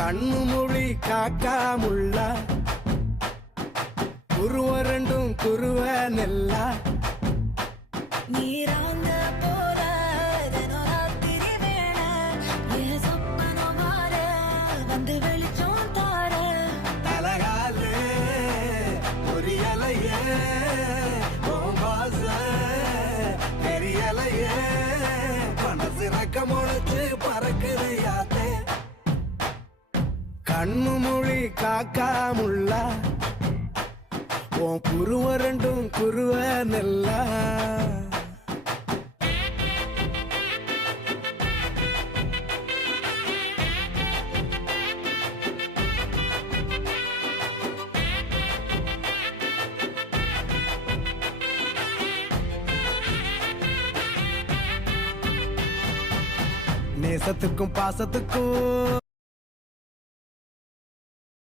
கண்ணு மொழி காக்காமுள்ள குருவ ரெண்டும் குருவ நெல்லா நீராங்க போல தினராத்திரி வேண என் சொப்பனம் மாற வந்து வெளிச்சம் தார தலகாலே பொரியலையே ஓம்பாச பெரியலையே மனசு ரக்க முளைச்சு பறக்குது யாத்தே கண்ணு மொழி காக்காமுள்ள உன் குருவ ரெண்டும் குருவ நெல்லா நேசத்துக்கும் பாசத்துக்கும்